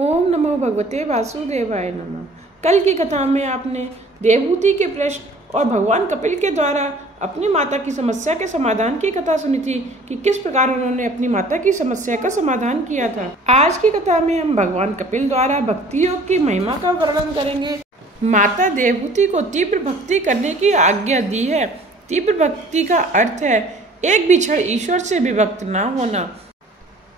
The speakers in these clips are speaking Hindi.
ओम नमो भगवते वासुदेवाय नमः। कल की कथा में आपने देवहूति के प्रश्न और भगवान कपिल के द्वारा अपनी माता की समस्या के समाधान की कथा सुनी थी कि किस प्रकार उन्होंने अपनी माता की समस्या का समाधान किया था। आज की कथा में हम भगवान कपिल द्वारा भक्ति योग की महिमा का वर्णन करेंगे। माता देवहूति को तीव्र भक्ति करने की आज्ञा दी है। तीव्र भक्ति का अर्थ है एक भी क्षण ईश्वर से विभक्त न होना।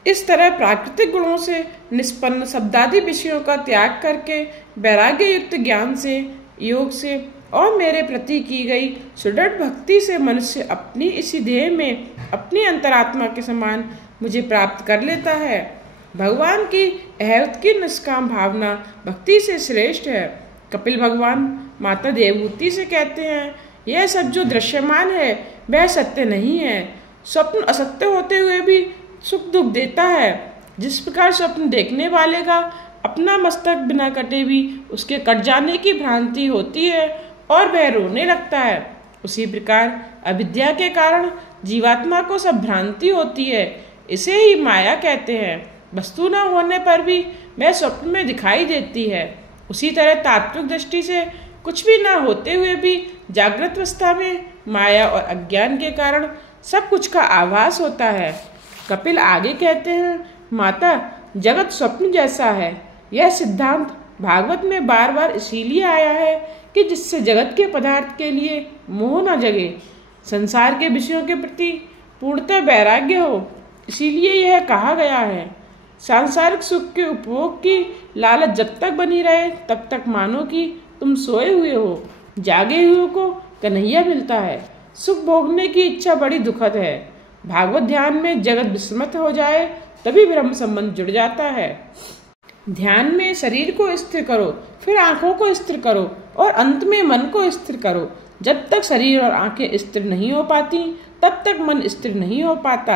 इस तरह प्राकृतिक गुणों से निष्पन्न शब्दादि विषयों का त्याग करके वैराग्य युक्त ज्ञान से, योग से और मेरे प्रति की गई सुदृढ़ भक्ति से मनुष्य अपनी इसी देह में अपनी अंतरात्मा के समान मुझे प्राप्त कर लेता है। भगवान की अहैत की निष्काम भावना भक्ति से श्रेष्ठ है। कपिल भगवान माता देवहूति से कहते हैं, यह सब जो दृश्यमान है वह सत्य नहीं है। स्वप्न असत्य होते हुए भी सुख दुख देता है। जिस प्रकार स्वप्न देखने वाले का अपना मस्तक बिना कटे भी उसके कट जाने की भ्रांति होती है और वह रोने लगता है, उसी प्रकार अविद्या के कारण जीवात्मा को सब भ्रांति होती है। इसे ही माया कहते हैं। वस्तु न होने पर भी वह स्वप्न में दिखाई देती है। उसी तरह तात्विक दृष्टि से कुछ भी न होते हुए भी जागृत अवस्था में माया और अज्ञान के कारण सब कुछ का आभास होता है। कपिल आगे कहते हैं, माता जगत स्वप्न जैसा है। यह सिद्धांत भागवत में बार बार इसीलिए आया है कि जिससे जगत के पदार्थ के लिए मोह न जगे, संसार के विषयों के प्रति पूर्णतः वैराग्य हो। इसीलिए यह कहा गया है, सांसारिक सुख के उपभोग की लालच जब तक बनी रहे तब तक मानो कि तुम सोए हुए हो, जागे हुए को कन्हैया मिलता है। सुख भोगने की इच्छा बड़ी दुखद है। भागवत ध्यान में जगत विस्मृत हो जाए तभी ब्रह्म संबंध जुड़ जाता है। ध्यान में शरीर को स्थिर करो, फिर आंखों को स्थिर करो और अंत में मन को स्थिर करो। जब तक शरीर और आंखें स्थिर नहीं हो पाती तब तक मन स्थिर नहीं हो पाता।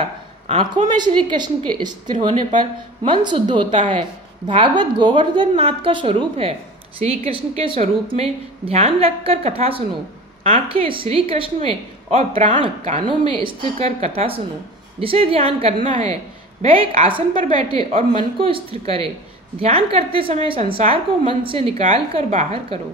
आंखों में श्री कृष्ण के स्थिर होने पर मन शुद्ध होता है। भागवत गोवर्धन नाथ का स्वरूप है। श्री कृष्ण के स्वरूप में ध्यान रखकर कथा सुनो। आंखें श्री कृष्ण में और प्राण कानों में स्थिर कर कथा सुनो। जिसे ध्यान करना है वह एक आसन पर बैठे और मन को स्थिर करे। ध्यान करते समय संसार को मन से निकाल कर बाहर करो।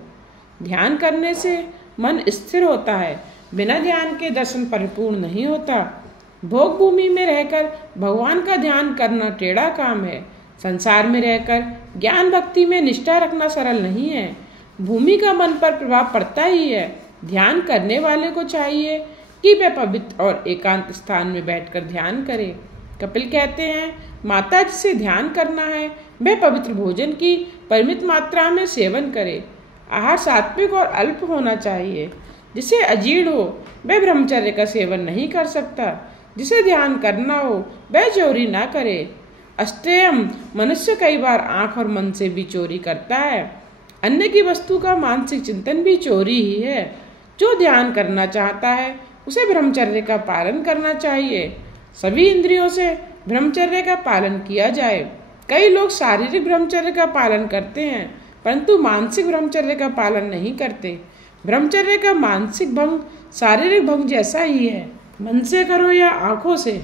ध्यान करने से मन स्थिर होता है। बिना ध्यान के दर्शन परिपूर्ण नहीं होता। भोग भूमि में रहकर भगवान का ध्यान करना टेढ़ा काम है। संसार में रहकर ज्ञान भक्ति में निष्ठा रखना सरल नहीं है। भूमि का मन पर प्रभाव पड़ता ही है। ध्यान करने वाले को चाहिए कि वह पवित्र और एकांत स्थान में बैठकर ध्यान करे। कपिल कहते हैं, माता जिसे ध्यान करना है वह पवित्र भोजन की परिमित मात्रा में सेवन करे। आहार सात्विक और अल्प होना चाहिए। जिसे अजीर्ण हो वह ब्रह्मचर्य का सेवन नहीं कर सकता। जिसे ध्यान करना हो वह चोरी ना करे। अष्टयम मनुष्य कई बार आंख और मन से भी चोरी करता है। अन्य की वस्तु का मानसिक चिंतन भी चोरी ही है। जो ध्यान करना चाहता है उसे ब्रह्मचर्य का पालन करना चाहिए। सभी इंद्रियों से ब्रह्मचर्य का पालन किया जाए। कई लोग शारीरिक ब्रह्मचर्य का पालन करते हैं परंतु मानसिक ब्रह्मचर्य का पालन नहीं करते। ब्रह्मचर्य का मानसिक भंग शारीरिक भंग जैसा ही है, मन से करो या आंखों से,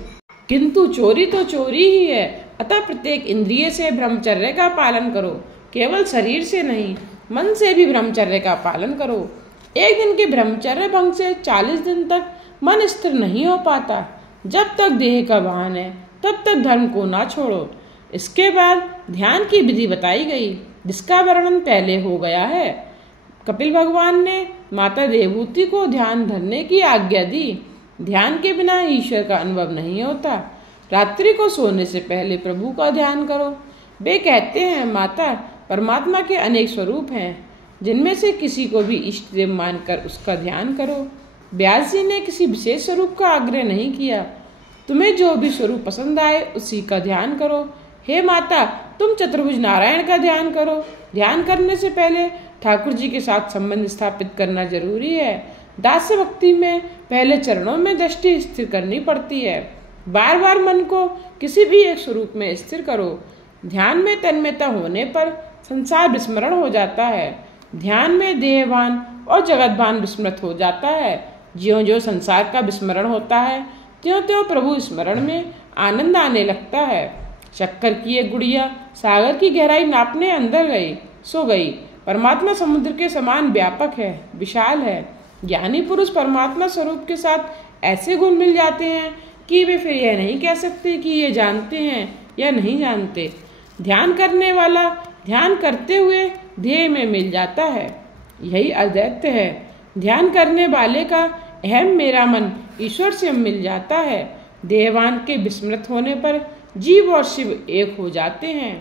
किंतु चोरी तो चोरी ही है। अतः प्रत्येक इंद्रिय से ब्रह्मचर्य का पालन करो। केवल शरीर से नहीं, मन से भी ब्रह्मचर्य का पालन करो। एक दिन के ब्रह्मचर्य भंग से 40 दिन तक मन स्थिर नहीं हो पाता। जब तक देह का वाहन है तब तक धर्म को ना छोड़ो। इसके बाद ध्यान की विधि बताई गई जिसका वर्णन पहले हो गया है। कपिल भगवान ने माता देवहूति को ध्यान धरने की आज्ञा दी। ध्यान के बिना ईश्वर का अनुभव नहीं होता। रात्रि को सोने से पहले प्रभु का ध्यान करो। वे कहते हैं, माता परमात्मा के अनेक स्वरूप हैं, जिनमें से किसी को भी इष्ट देव मानकर उसका ध्यान करो। व्यास जी ने किसी विशेष स्वरूप का आग्रह नहीं किया। तुम्हें जो भी स्वरूप पसंद आए उसी का ध्यान करो। हे माता, तुम चतुर्भुज नारायण का ध्यान करो। ध्यान करने से पहले ठाकुर जी के साथ संबंध स्थापित करना जरूरी है। दास्य भक्ति में पहले चरणों में दृष्टि स्थिर करनी पड़ती है। बार बार मन को किसी भी एक स्वरूप में स्थिर करो। ध्यान में तन्मयता होने पर संसार विस्मरण हो जाता है। ध्यान में देहभान और जगतभान विस्मृत हो जाता है। ज्यों ज्यों संसार का विस्मरण होता है त्यों त्यों प्रभु स्मरण में आनंद आने लगता है। शक्कर की एक गुड़िया सागर की गहराई नापने अंदर गई, सो गई। परमात्मा समुद्र के समान व्यापक है, विशाल है। ज्ञानी पुरुष परमात्मा स्वरूप के साथ ऐसे घुल मिल जाते हैं कि वे फिर यह नहीं कह सकते कि ये जानते हैं या नहीं जानते। ध्यान करने वाला ध्यान करते हुए ध्येय में मिल जाता है, यही अद्वैत है। ध्यान करने वाले का अहम मेरा मन ईश्वर से मिल जाता है। देहवान के विस्मृत होने पर जीव और शिव एक हो जाते हैं।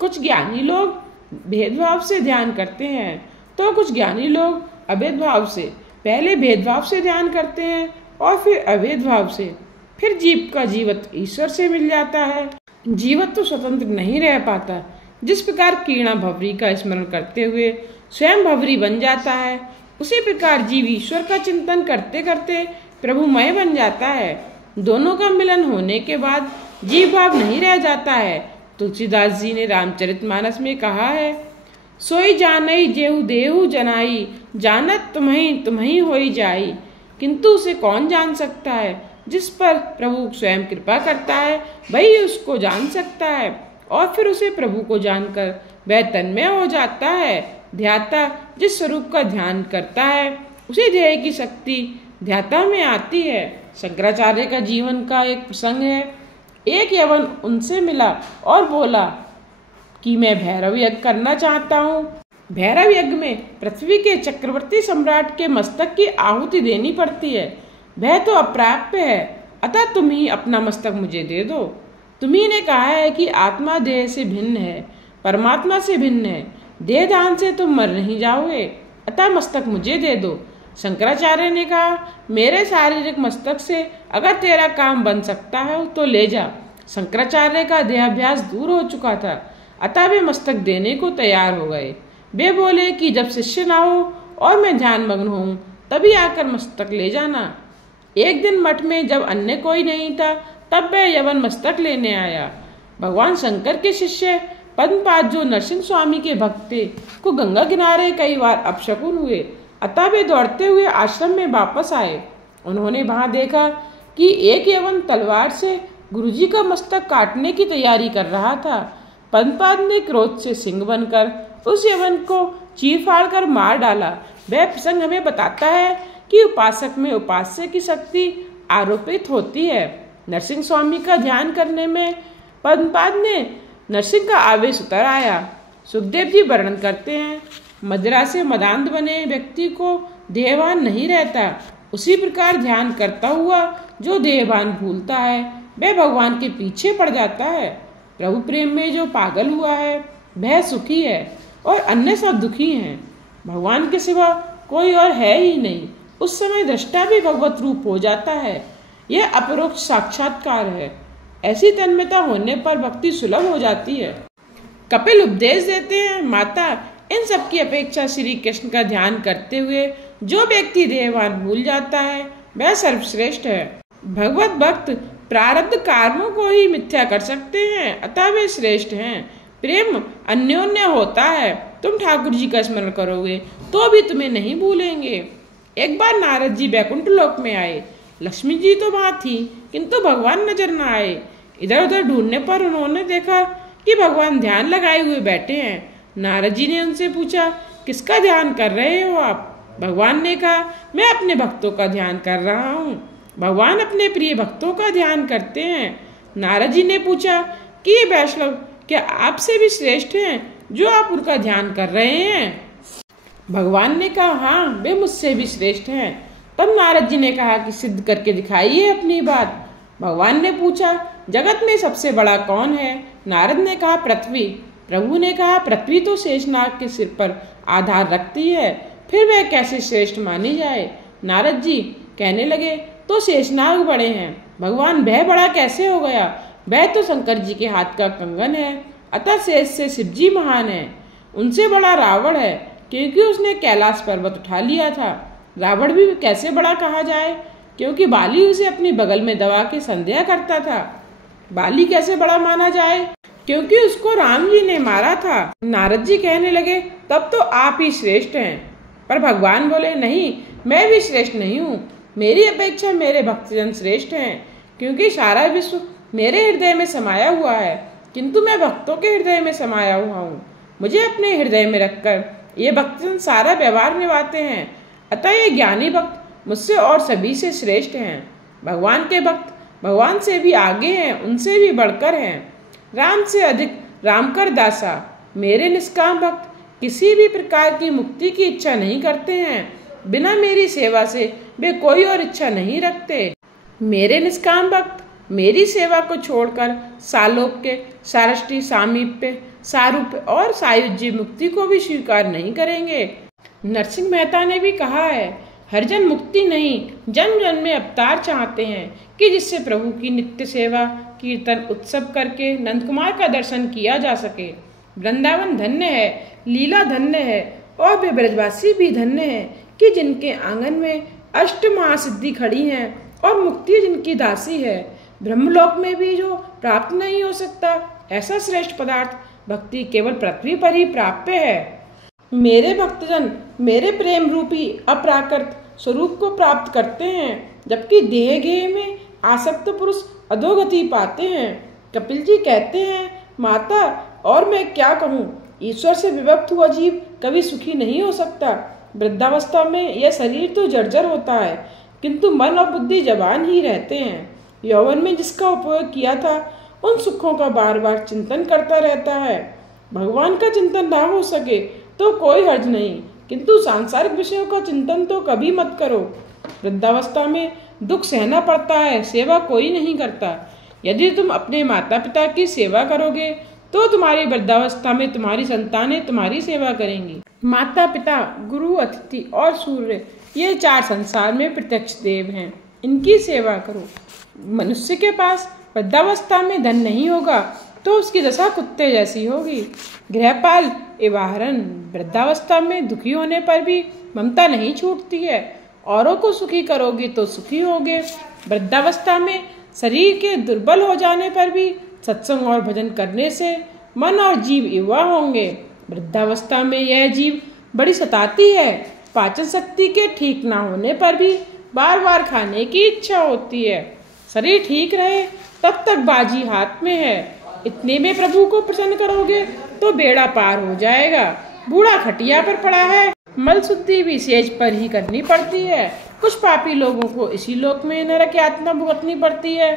कुछ ज्ञानी लोग भेदभाव से ध्यान करते हैं तो कुछ ज्ञानी लोग अभेदभाव से, पहले भेदभाव से ध्यान करते हैं और फिर अभेदभाव से। फिर जीव का जीवत्व ईश्वर से मिल जाता है। जीवत्व तो स्वतंत्र नहीं रह पाता। जिस प्रकार कीड़ा भंवरी का स्मरण करते हुए स्वयं भंवरी बन जाता है, उसी प्रकार जीव ईश्वर का चिंतन करते करते प्रभुमय बन जाता है। दोनों का मिलन होने के बाद जीव भाव नहीं रह जाता है। तुलसीदास जी ने रामचरितमानस में कहा है, सोई जानई जेहु देहु जनाई, जानत तुम्ही होई जाई। किंतु उसे कौन जान सकता है? जिस पर प्रभु स्वयं कृपा करता है वही उसको जान सकता है, और फिर उसे प्रभु को जानकर वह तन्मय हो जाता है। ध्याता जिस स्वरूप का ध्यान करता है उसी ध्येय की शक्ति ध्याता में आती है। शंकराचार्य का जीवन का एक प्रसंग है। एक यवन उनसे मिला और बोला कि मैं भैरव यज्ञ करना चाहता हूँ। भैरव यज्ञ में पृथ्वी के चक्रवर्ती सम्राट के मस्तक की आहुति देनी पड़ती है। वह तो अप्राप्य है, अतः तुम ही अपना मस्तक मुझे दे दो। तुम्ही ने कहा है कि आत्मा देह से भिन्न है, परमात्मा से भिन्न है। देह दान से तुम मर नहीं जाओगे, अतः मस्तक मुझे दे दो। शंकराचार्य ने कहा, मेरे शारीरिक मस्तक से अगर तेरा काम बन सकता है तो ले जा। शंकराचार्य का देहाभ्यास दूर हो चुका था, अतः वे मस्तक देने को तैयार हो गए। वे बोले कि जब शिष्य ना हो और मैं ध्यान मग्न हूँ तभी आकर मस्तक ले जाना। एक दिन मठ में जब अन्य कोई नहीं था तब वह यवन मस्तक लेने आया। भगवान शंकर के शिष्य पद्मपाद जो नरसिंह स्वामी के भक्त थे को गंगा किनारे कई बार अपशकुन हुए, अतः वे दौड़ते हुए आश्रम में वापस आए। उन्होंने वहां देखा कि एक यवन तलवार से गुरुजी का मस्तक काटने की तैयारी कर रहा था। पद्मपाद ने क्रोध से सिंह बनकर उस यवन को चीर फाड़ कर मार डाला। वह प्रसंग हमें बताता है कि उपासक में उपास्य की शक्ति आरोपित होती है। नरसिंह स्वामी का ध्यान करने में पद्मपाद ने नरसिंह का आवेश उतर आया। सुखदेव जी वर्णन करते हैं, मदिरा से मदांध बने व्यक्ति को देहवान नहीं रहता। उसी प्रकार ध्यान करता हुआ जो देहवान भूलता है वह भगवान के पीछे पड़ जाता है। प्रभु प्रेम में जो पागल हुआ है वह सुखी है और अन्य सब दुखी हैं। भगवान के सिवा कोई और है ही नहीं। उस समय दृष्टा भी भगवत रूप हो जाता है। यह अपरोक्ष साक्षात्कार है। ऐसी तन्मयता होने पर भक्ति सुलभ हो जाती है। कपिल उपदेश देते हैं, माता इन सब की अपेक्षा श्री कृष्ण का ध्यान करते हुए जो व्यक्ति देहवान भूल जाता है वह सर्वश्रेष्ठ है। भगवत भक्त प्रारब्ध कर्मों को ही मिथ्या कर सकते हैं, अतः वे श्रेष्ठ हैं। प्रेम अन्योन्य होता है। तुम ठाकुर जी का स्मरण करोगे तो भी तुम्हें नहीं भूलेंगे। एक बार नारद जी बैकुंठ लोक में आए। लक्ष्मी जी तो वहां थी किंतु भगवान नजर न आए। इधर उधर ढूंढने पर उन्होंने देखा कि भगवान ध्यान लगाए हुए बैठे हैं। नारद जी ने उनसे पूछा, किसका ध्यान कर रहे हो आप? भगवान ने कहा, मैं अपने भक्तों का ध्यान कर रहा हूँ। भगवान अपने प्रिय भक्तों का ध्यान करते हैं। नारद जी ने पूछा कि ये वैष्णव क्या आपसे भी श्रेष्ठ हैं जो आप उनका ध्यान कर रहे हैं? भगवान ने कहा, हाँ वे मुझसे भी श्रेष्ठ हैं। तब नारद जी ने कहा कि सिद्ध करके दिखाइए अपनी बात। भगवान ने पूछा, जगत में सबसे बड़ा कौन है? नारद ने कहा, पृथ्वी। प्रभु ने कहा, पृथ्वी तो शेषनाग के सिर पर आधार रखती है, फिर वह कैसे श्रेष्ठ मानी जाए? नारद जी कहने लगे, तो शेषनाग बड़े हैं। भगवान वह बड़ा कैसे हो गया? वह तो शंकर जी के हाथ का कंगन है, अतः शेष से शिव जी महान है। उनसे बड़ा रावण है क्योंकि उसने कैलाश पर्वत उठा लिया था। रावण भी कैसे बड़ा कहा जाए क्योंकि बाली उसे अपनी बगल में दबा के संध्या करता था। बाली कैसे बड़ा माना जाए क्योंकि उसको राम जी ने मारा था। नारद जी कहने लगे, तब तो आप ही श्रेष्ठ हैं। पर भगवान बोले, नहीं मैं भी श्रेष्ठ नहीं हूँ। मेरी अपेक्षा मेरे भक्तजन श्रेष्ठ हैं क्योंकि सारा विश्व मेरे हृदय में समाया हुआ है। किंतु मैं भक्तों के हृदय में समाया हुआ हूँ। मुझे अपने हृदय में रखकर ये भक्तजन सारा व्यवहार निभाते हैं। अतः ये ज्ञानी भक्त मुझसे और सभी से श्रेष्ठ हैं। भगवान के भक्त भगवान से भी आगे हैं, उनसे भी बढ़कर हैं। राम से अधिक राम कर दासा। मेरे निष्काम भक्त किसी भी प्रकार की मुक्ति की इच्छा नहीं करते हैं। बिना मेरी सेवा से वे कोई और इच्छा नहीं रखते। मेरे निष्काम भक्त मेरी सेवा को छोड़कर सालोक्य, सारष्टि, सामीप्य, सारूप्य और सायुज्य मुक्ति को भी स्वीकार नहीं करेंगे। नरसिंह मेहता ने भी कहा है, हरिजन मुक्ति नहीं, जन्म जन्म में अवतार चाहते हैं कि जिससे प्रभु की नित्य सेवा, कीर्तन, उत्सव करके नंद कुमार का दर्शन किया जा सके। वृंदावन धन्य है, लीला धन्य है और वे ब्रजवासी भी धन्य है कि जिनके आंगन में अष्ट महासिद्धि खड़ी हैं और मुक्ति जिनकी दासी है। ब्रह्मलोक में भी जो प्राप्त नहीं हो सकता, ऐसा श्रेष्ठ पदार्थ भक्ति केवल पृथ्वी पर ही प्राप्य है। मेरे भक्तजन मेरे प्रेम रूपी अप्राकृत स्वरूप को प्राप्त करते हैं, जबकि देह गेह में आसक्त पुरुष अधोगति पाते हैं। कपिल जी कहते हैं, माता और मैं क्या कहूँ, ईश्वर से विभक्त हुआ जीव कभी सुखी नहीं हो सकता। वृद्धावस्था में यह शरीर तो जर्जर होता है, किंतु मन और बुद्धि जवान ही रहते हैं। यौवन में जिसका उपयोग किया था, उन सुखों का बार बार चिंतन करता रहता है। भगवान का चिंतन ना हो सके तो कोई हर्ज नहीं, किंतु सांसारिक विषयों का चिंतन तो कभी मत करो। वृद्धावस्था में दुख सहना पड़ता है, सेवा कोई नहीं करता। यदि तुम अपने माता पिता की सेवा करोगे तो तुम्हारी वृद्धावस्था में तुम्हारी संतानें तुम्हारी सेवा करेंगी। माता पिता, गुरु, अतिथि और सूर्य, ये चार संसार में प्रत्यक्ष देव हैं, इनकी सेवा करो। मनुष्य के पास वृद्धावस्था में धन नहीं होगा तो उसकी दशा कुत्ते जैसी होगी। गृहपाल एवाहरण, वृद्धावस्था में दुखी होने पर भी ममता नहीं छूटती है। औरों को सुखी करोगे तो सुखी होगे। वृद्धावस्था में शरीर के दुर्बल हो जाने पर भी सत्संग और भजन करने से मन और जीव युवा होंगे। वृद्धावस्था में यह जीव बड़ी सताती है। पाचन शक्ति के ठीक ना होने पर भी बार बार खाने की इच्छा होती है। शरीर ठीक रहे तब तक बाजी हाथ में है। इतने में प्रभु को प्रसन्न करोगे तो बेड़ा पार हो जाएगा। बूढ़ा खटिया पर पड़ा है, मल शुद्धि भी सेज पर ही करनी पड़ती है। कुछ पापी लोगों को इसी लोक में नरक यातना भुगतनी पड़ती है।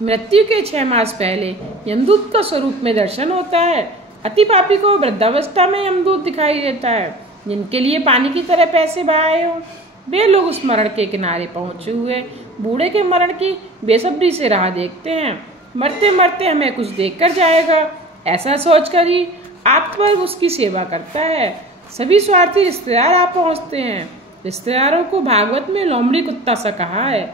मृत्यु के 6 मास पहले यमदूत का स्वरूप में दर्शन होता है। अति पापी को वृद्धावस्था में यमदूत दिखाई देता है। जिनके लिए पानी की तरह पैसे बहाए हो, वे लोग उस मरण के किनारे पहुंचे हुए बूढ़े के मरण की बेसब्री से राह देखते हैं। मरते मरते हमें कुछ देखकर जाएगा, ऐसा सोचकर ही आप पर उसकी सेवा करता है। सभी स्वार्थी रिश्तेदार आप पहुंचते हैं। रिश्तेदारों को भागवत में लोमड़ी कुत्ता सा कहा है।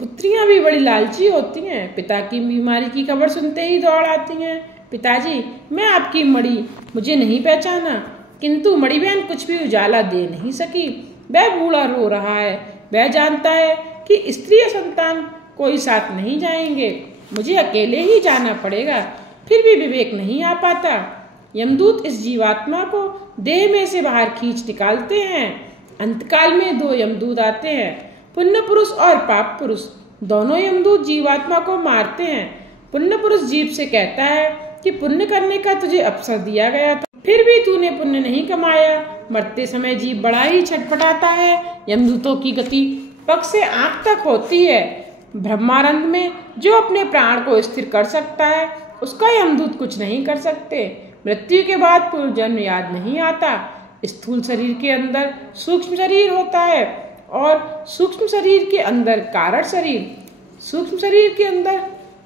पुत्रियां भी बड़ी लालची होती हैं। पिता की बीमारी की खबर सुनते ही दौड़ आती हैं। पिताजी, मैं आपकी मड़ी, मुझे नहीं पहचाना। किंतु मड़ी बहन कुछ भी उजाला दे नहीं सकी। वह बूढ़ा रो रहा है। वह जानता है कि स्त्री और संतान कोई साथ नहीं जाएंगे, मुझे अकेले ही जाना पड़ेगा। फिर भी विवेक नहीं आ पाता। यमदूत इस जीवात्मा को देह में से बाहर खींच निकालते हैं। अंतकाल में 2 यमदूत आते हैं, पुण्य पुरुष और पाप पुरुष। दोनों यमदूत जीवात्मा को मारते हैं। पुण्य पुरुष जीव से कहता है कि पुण्य करने का तुझे अवसर दिया गया था, फिर भी तूने पुण्य नहीं कमाया। मरते समय जीव बड़ा ही छटपटाता है। यमदूतों की गति पग से आंख तक होती है। ब्रह्मानंद में जो अपने प्राण को स्थिर कर सकता है, उसका यमदूत कुछ नहीं कर सकते। मृत्यु के बाद पूर्व जन्म याद नहीं आता। स्थूल शरीर के अंदर सूक्ष्म शरीर होता है और सूक्ष्म शरीर के अंदर कारण शरीर। सूक्ष्म शरीर के अंदर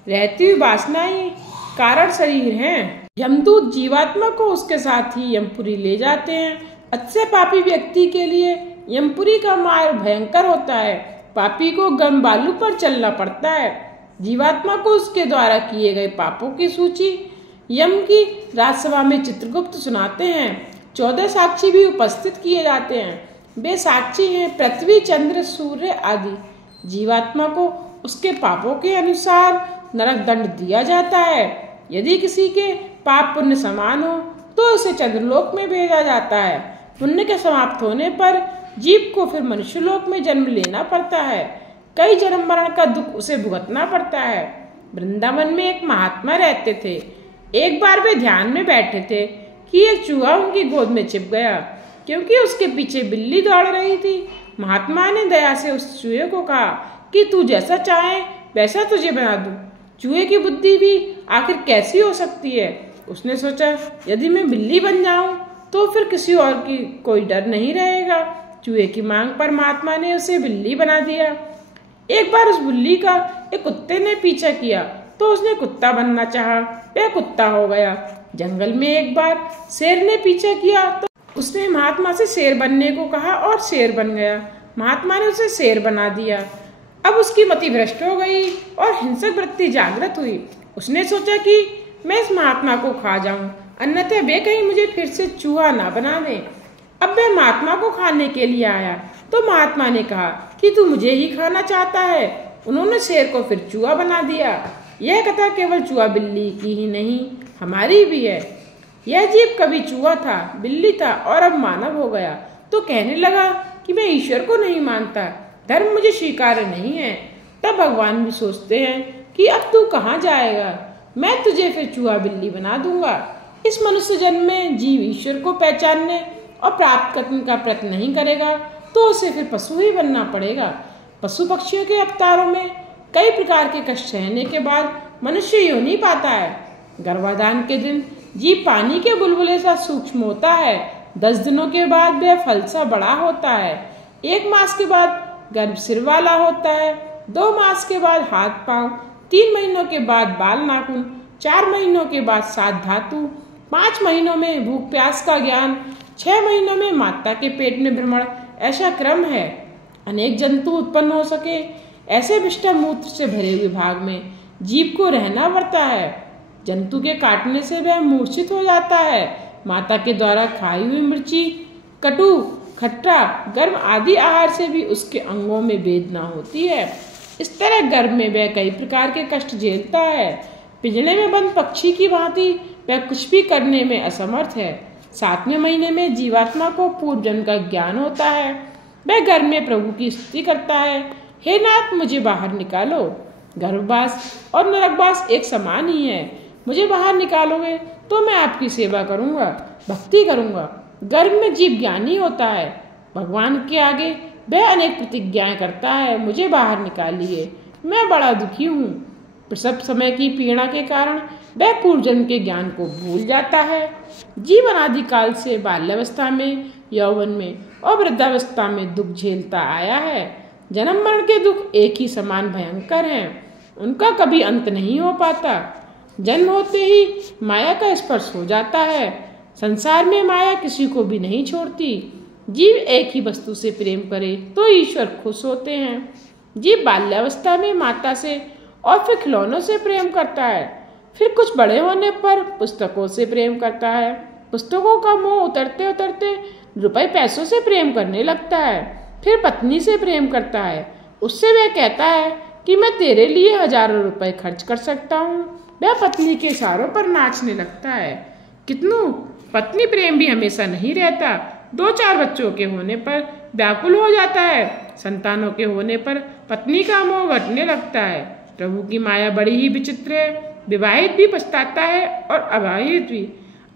रहती हुई वासनाएं कारण शरीर हैं। यमदूत जीवात्मा को उसके साथ ही यमपुरी ले जाते हैं। अच्छे पापी व्यक्ति के लिए यमपुरी का मार्ग भयंकर होता है। पापी को गम बालू पर चलना पड़ता है। जीवात्मा को उसके द्वारा किए गए पापों की सूची यम की राजसभा में चित्रगुप्त सुनाते हैं। 14 साक्षी भी उपस्थित किए जाते हैं। वे साक्षी हैं पृथ्वी, चंद्र, सूर्य आदि। जीवात्मा को उसके पापों के अनुसार नरक दंड दिया जाता है। यदि किसी के पाप पुण्य समान हो तो उसे चंद्रलोक में भेजा जाता है। पुण्य के समाप्त होने पर जीव को फिर मनुष्यलोक में जन्म लेना पड़ता है। कई जन्म मरण का दुख उसे भुगतना पड़ता है। वृंदावन में एक महात्मा रहते थे। एक बार वे ध्यान में बैठे थे कि एक चूहा उनकी गोद में छिप गया, क्योंकि उसके पीछे बिल्ली दौड़ रही थी। महात्मा ने दया से उस चूहे को कहा कि तू जैसा चाहे वैसा तुझे बना दूं। चूहे की बुद्धि भी आखिर कैसी हो सकती है। उसने सोचा, यदि मैं बिल्ली बन जाऊं तो फिर किसी और की कोई डर नहीं रहेगा। चूहे की मांग पर महात्मा ने उसे बिल्ली बना दिया। एक बार उस बिल्ली का एक कुत्ते ने पीछा किया तो उसने कुत्ता बनना चाहा, वह कुत्ता हो गया। जंगल में एक बार शेर ने पीछा किया तो उसने महात्मा से शेर बनने को कहा और शेर बन गया। महात्मा ने उसे शेर बना दिया। अब उसकी मति भ्रष्ट हो गई और हिंसक वृत्ति जागृत हुई। उसने सोचा कि मैं इस महात्मा को खा जाऊं, अन्यथा वे कहीं मुझे फिर से चूहा ना बना दें। अब वह महात्मा को खाने के लिए आया तो महात्मा ने कहा कि तू मुझे ही खाना चाहता है। उन्होंने शेर को फिर चूहा बना दिया। यह कथा केवल चूहा बिल्ली की ही नहीं, हमारी भी है। यह जीव कभी चूहा था, बिल्ली था और अब मानव हो गया तो कहने लगा कि मैं ईश्वर को नहीं मानता, धर्म मुझे स्वीकार्य नहीं है। तब भगवान भी सोचते हैं कि अब तू कहाँ जाएगा, मैं तुझे फिर चूहा बिल्ली बना दूंगा। इस मनुष्य जन्म में जीव ईश्वर को पहचानने और प्राप्त करने का प्रयत्न नहीं करेगा तो उसे फिर पशु ही बनना पड़ेगा। पशु पक्षियों के अवतारों में कई प्रकार के कष्ट सहने के बाद मनुष्य योनि पाता है। गर्भाधान के दिन जीव पानी के बुलबुले सा सूक्ष्म होता है। 10 दिनों के बाद वह फल सा बड़ा होता है। 1 मास के बाद गर्भ सिर वाला होता है। 2 मास के बाद हाथ पांव, 3 महीनों के बाद बाल नाखून, 4 महीनों के बाद 7 धातु, 5 महीनों में भूख प्यास का ज्ञान, 6 महीनों में माता के पेट में भ्रमण, ऐसा क्रम है। अनेक जंतु उत्पन्न हो सके ऐसे विष्ठा मूत्र से भरे हुए भाग में जीव को रहना पड़ता है। जंतु के काटने से वह मूर्छित हो जाता है। माता के द्वारा खाई हुई मिर्ची, कटु, खट्टा, गर्म आदि आहार से भी उसके अंगों में वेदना होती है। इस तरह गर्भ में वह कई प्रकार के कष्ट झेलता है। पिंजरे में बंद पक्षी की भांति वह कुछ भी करने में असमर्थ है। 7वें महीने में जीवात्मा को पूर्व जन्म का ज्ञान होता है। वह गर्भ में प्रभु की स्तुति करता है, हे नाथ मुझे बाहर निकालो। गर्भवास और नरकवास एक समान ही है। मुझे बाहर निकालोगे तो मैं आपकी सेवा करूंगा, भक्ति करूंगा। गर्भ में जीव ज्ञानी होता है। भगवान के आगे वह अनेक प्रतिज्ञाएं करता है, मुझे बाहर निकालिए, मैं बड़ा दुखी हूँ। प्रसव समय की पीड़ा के कारण वह पूर्व जन्म के ज्ञान को भूल जाता है। जीव अनादिकाल से बाल्यावस्था में, यौवन में और वृद्धावस्था में दुख झेलता आया है। जन्म मरण के दुख एक ही समान भयंकर हैं, उनका कभी अंत नहीं हो पाता। जन्म होते ही माया का स्पर्श हो जाता है। संसार में माया किसी को भी नहीं छोड़ती। जीव एक ही वस्तु से प्रेम करे तो ईश्वर खुश होते हैं। जीव बाल्यावस्था में माता से और फिर खिलौनों से प्रेम करता है, फिर कुछ बड़े होने पर पुस्तकों से प्रेम करता है। पुस्तकों का मोह उतरते उतरते रुपए पैसों से प्रेम करने लगता है, फिर पत्नी से प्रेम करता है। उससे वह कहता है कि मैं तेरे लिए हजारों रुपए खर्च कर सकता हूँ। वह पत्नी के इशारों पर नाचने लगता है। कितनू पत्नी प्रेम भी हमेशा नहीं रहता। 2-4 बच्चों के होने पर व्याकुल हो जाता है। संतानों के होने पर पत्नी का मोह घटने लगता है। प्रभु की माया बड़ी ही विचित्र है। विवाहित भी पछताता है और अविवाहित भी।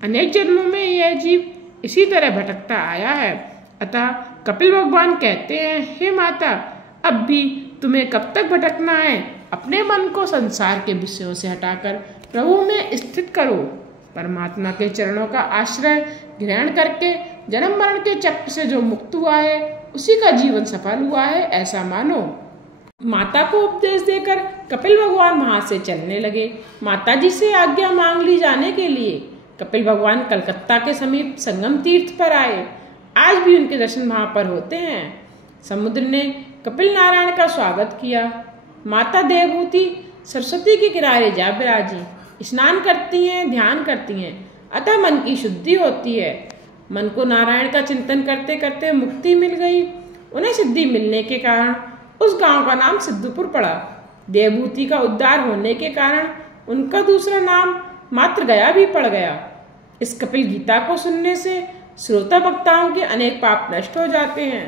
अनेक जन्मों में यह जीव इसी तरह भटकता आया है। अतः कपिल भगवान कहते हैं, हे माता, अब भी तुम्हें कब तक भटकना है? अपने मन को संसार के विषयों से हटाकर प्रभु में स्थित करो। परमात्मा के चरणों का आश्रय ग्रहण करके जन्म मरण के चक्र से जो मुक्त हुआ है उसी का जीवन सफल हुआ है, ऐसा मानो। माता को उपदेश देकर कपिल भगवान वहां से चलने लगे। माता जी से आज्ञा मांग ली जाने के लिए कपिल भगवान कलकत्ता के समीप संगम तीर्थ पर आए। आज भी उनके दर्शन वहां पर होते हैं। समुद्र ने कपिल नारायण का स्वागत किया। माता देवभूति सरस्वती के किनारे जा विराजी, स्नान करती हैं, ध्यान करती हैं, अतः मन की शुद्धि होती है। मन को नारायण का चिंतन करते करते मुक्ति मिल गई। उन्हें सिद्धि मिलने के कारण उस गांव का नाम सिद्धपुर पड़ा। देवभूति का उद्धार होने के कारण उनका दूसरा नाम मात्र गया भी पड़ गया। इस कपिल गीता को सुनने से श्रोता वक्ताओं के अनेक पाप नष्ट हो जाते हैं।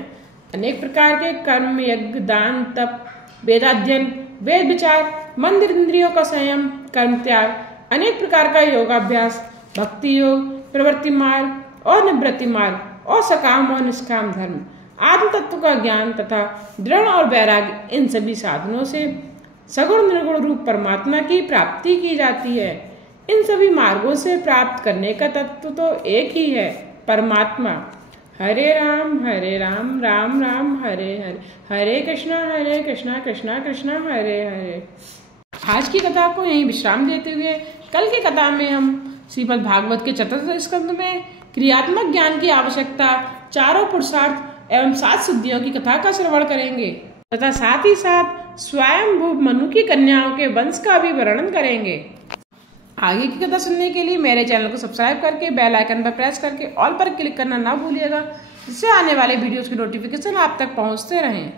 अनेक प्रकार के कर्म, यज्ञ, दान, तप, वेदाध्ययन, वेद विचार, मंदिर, इंद्रियों का संयम, कर्म त्याग, अनेक प्रकार का योगाभ्यास, भक्ति योग, प्रवृत्ति मार्ग और निवृत्ति मार्ग और सकाम और निष्काम धर्म, आत्म तत्व का ज्ञान तथा दृढ़ और वैराग्य, इन सभी साधनों से सगुण निर्गुण रूप परमात्मा की प्राप्ति की जाती है। इन सभी मार्गों से प्राप्त करने का तत्व तो एक ही है, परमात्मा। हरे राम राम राम हरे हरे, हरे कृष्णा कृष्णा कृष्णा हरे हरे। आज की कथा को यहीं विश्राम देते हुए कल की कथा में हम श्रीमद् भागवत के चतुर्थ स्कंद में क्रियात्मक ज्ञान की आवश्यकता, चारों पुरुषार्थ एवं 7 सिद्धियों की कथा का श्रवण करेंगे तथा साथ ही साथ स्वयंभू मनु की कन्याओं के वंश का भी वर्णन करेंगे। आगे की कथा सुनने के लिए मेरे चैनल को सब्सक्राइब करके बेल आइकन पर प्रेस करके ऑल पर क्लिक करना ना भूलिएगा, जिससे आने वाले वीडियोस की नोटिफिकेशन आप तक पहुंचते रहें।